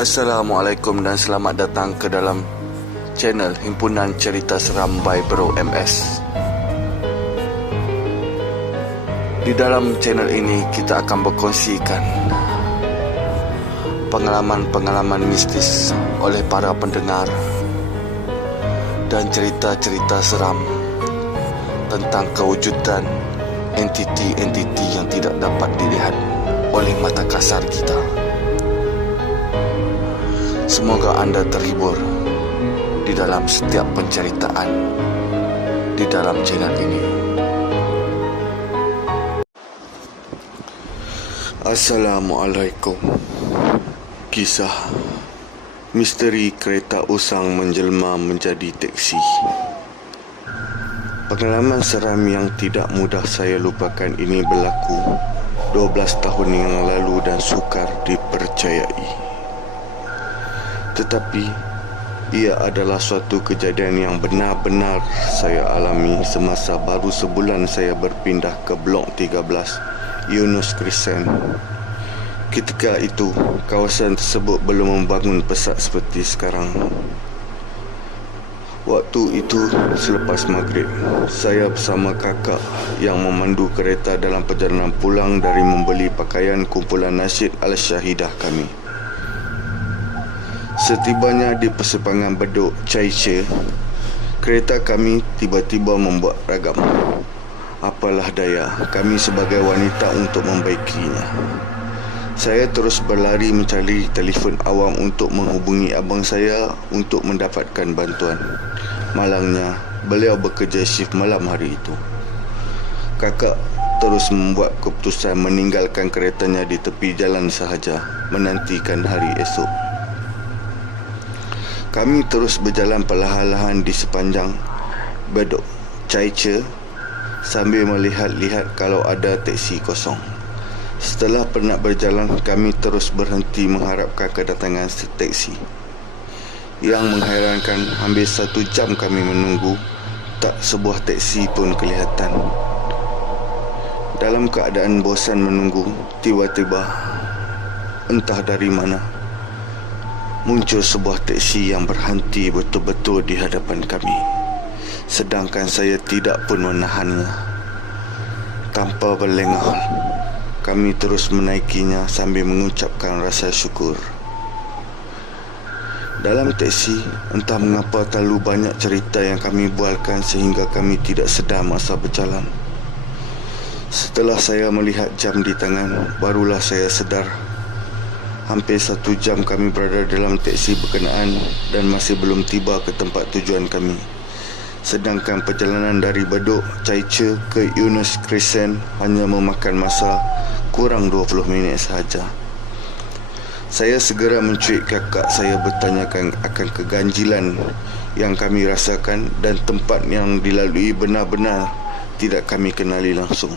Assalamualaikum dan selamat datang ke dalam channel Himpunan Cerita Seram by Bro MS. Di dalam channel ini kita akan berkongsikan pengalaman-pengalaman mistis oleh para pendengar dan cerita-cerita seram tentang kewujudan entiti-entiti yang tidak dapat dilihat oleh mata kasar kita. Semoga anda terhibur di dalam setiap penceritaan di dalam channel ini. Assalamualaikum. Kisah misteri kereta usang menjelma menjadi teksi. Pengalaman seram yang tidak mudah saya lupakan ini berlaku 12 tahun yang lalu dan sukar dipercayai. Tetapi ia adalah suatu kejadian yang benar-benar saya alami semasa baru sebulan saya berpindah ke Blok 13 Yunus Crescent. Ketika itu kawasan tersebut belum membangun pesat seperti sekarang. Waktu itu selepas maghrib, saya bersama kakak yang memandu kereta dalam perjalanan pulang dari membeli pakaian kumpulan nasyid Al-Syahidah kami. Setibanya di persimpangan Bedok Caice, kereta kami tiba-tiba membuat ragam. Apalah daya kami sebagai wanita untuk membaikinya. Saya terus berlari mencari telefon awam untuk menghubungi abang saya untuk mendapatkan bantuan. Malangnya, beliau bekerja shift malam hari itu. Kakak terus membuat keputusan meninggalkan keretanya di tepi jalan sahaja, menantikan hari esok. Kami terus berjalan perlahan-lahan di sepanjang Bedok Caice sambil melihat-lihat kalau ada teksi kosong. Setelah penat berjalan, kami terus berhenti mengharapkan kedatangan teksi. Yang menghairankan, hampir 1 jam kami menunggu, tak sebuah teksi pun kelihatan. Dalam keadaan bosan menunggu, tiba-tiba entah dari mana muncul sebuah teksi yang berhenti betul-betul di hadapan kami. Sedangkan saya tidak pun menahannya. Tanpa berlengah, kami terus menaikinya sambil mengucapkan rasa syukur. Dalam teksi, entah mengapa terlalu banyak cerita yang kami bualkan sehingga kami tidak sedar masa berjalan. Setelah saya melihat jam di tangan, barulah saya sedar hampir 1 jam kami berada dalam teksi berkenaan dan masih belum tiba ke tempat tujuan kami. Sedangkan perjalanan dari Bedok Caice ke Yunus Crescent hanya memakan masa kurang 20 minit sahaja. Saya segera mencuit kakak saya bertanyakan akan keganjilan yang kami rasakan dan tempat yang dilalui benar-benar tidak kami kenali langsung.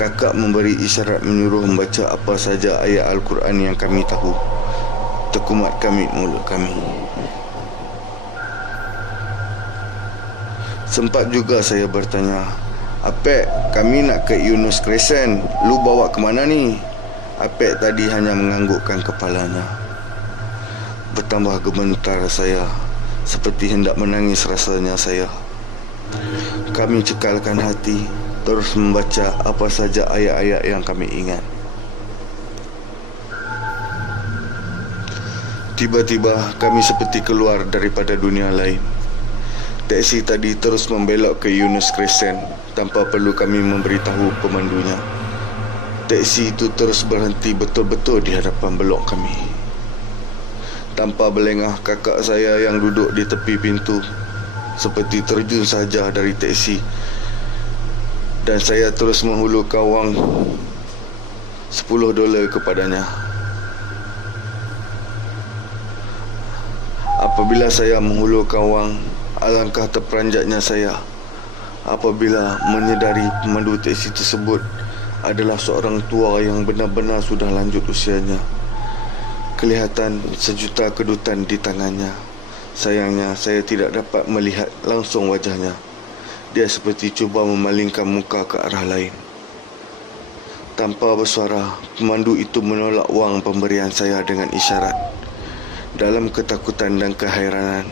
Kakak memberi isyarat menyuruh membaca apa saja ayat Al-Quran yang kami tahu. Terkumat kami mulut kami. Sempat juga saya bertanya, "Apek, kami nak ke Yunus Crescent. Lu bawa ke mana ni?" Apek tadi hanya menganggukkan kepalanya. Bertambah gemetar saya, seperti hendak menangis rasanya saya. Kami cekalkan hati, terus membaca apa saja ayat-ayat yang kami ingat. Tiba-tiba kami seperti keluar daripada dunia lain. Teksi tadi terus membelok ke Yunus Crescent tanpa perlu kami memberitahu pemandunya. Teksi itu terus berhenti betul-betul di hadapan blok kami. Tanpa berlengah, kakak saya yang duduk di tepi pintu seperti terjun saja dari teksi. Dan saya terus menghulurkan wang $10 kepadanya. Apabila saya menghulurkan wang, alangkah terperanjatnya saya apabila menyedari pemandu teksi tersebut adalah seorang tua yang benar-benar sudah lanjut usianya. Kelihatan sejuta kedutan di tangannya. Sayangnya saya tidak dapat melihat langsung wajahnya. Dia seperti cuba memalingkan muka ke arah lain. Tanpa bersuara, pemandu itu menolak wang pemberian saya dengan isyarat. Dalam ketakutan dan keheranan,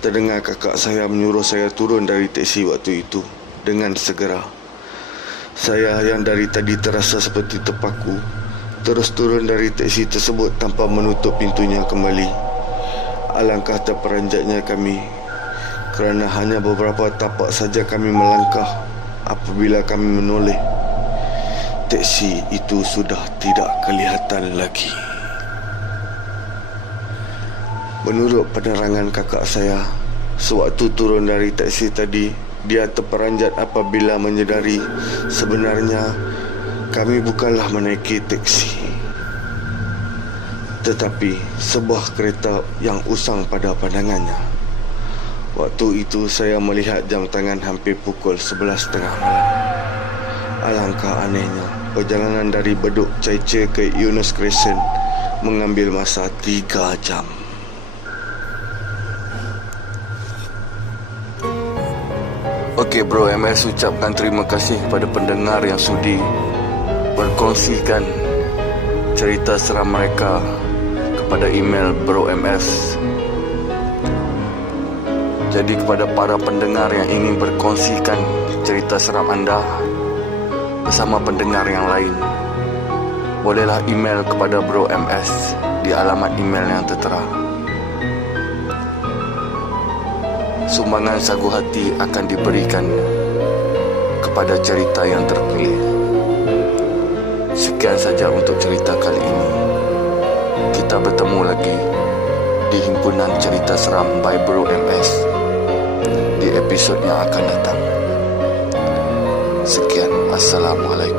terdengar kakak saya menyuruh saya turun dari teksi waktu itu dengan segera. Saya yang dari tadi terasa seperti terpaku, terus turun dari teksi tersebut tanpa menutup pintunya kembali. Alangkah terperanjatnya kami, kerana hanya beberapa tapak saja kami melangkah apabila kami menoleh. Teksi itu sudah tidak kelihatan lagi. Menurut penerangan kakak saya, sewaktu turun dari teksi tadi, dia terperanjat apabila menyedari sebenarnya kami bukanlah menaiki teksi, tetapi sebuah kereta yang usang pada pandangannya. Waktu itu saya melihat jam tangan hampir pukul 11.30 malam. Alangkah anehnya, perjalanan dari Bedok Chai-Chai ke Eunos Crescent mengambil masa 3 jam. Okey bro MS, ucapkan terima kasih kepada pendengar yang sudi berkongsikan cerita seram mereka kepada email Bro MS. Jadi kepada para pendengar yang ingin berkongsikan cerita seram anda bersama pendengar yang lain, bolehlah email kepada Bro MS di alamat email yang tertera. Sumbangan sagu hati akan diberikan kepada cerita yang terpilih. Sekian saja untuk cerita kali ini. Kita bertemu lagi di himpunan cerita seram by Bro MS di episod yang akan datang. Sekian, Assalamualaikum.